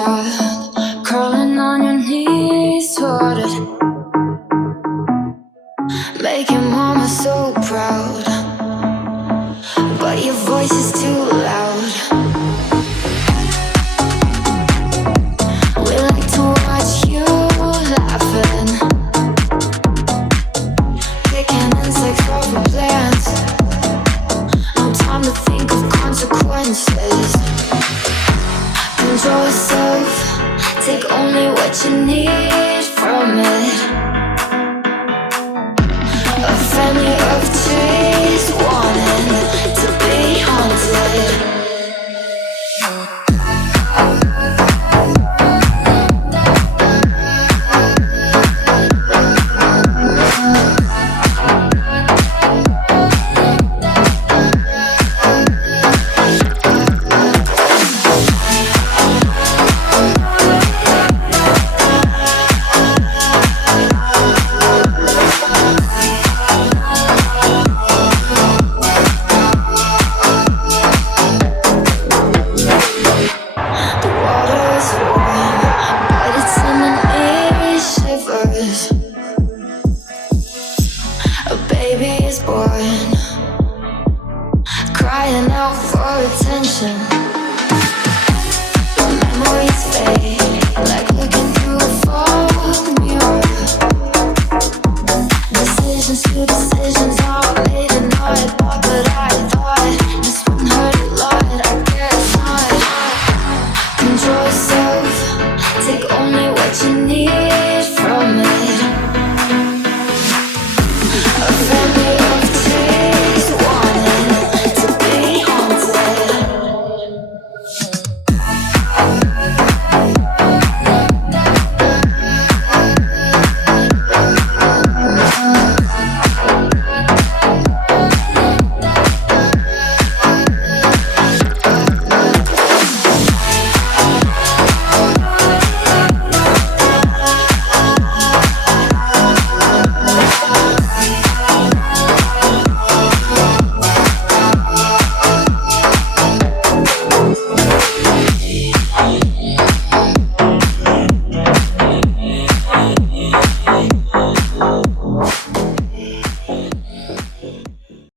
child, crawling on your knees toward it, making mama so proud, but your voice is too loud. We like to watch you laughing, picking insects off of plants. No time to think of consequences. Control yourself, take only what you need from it.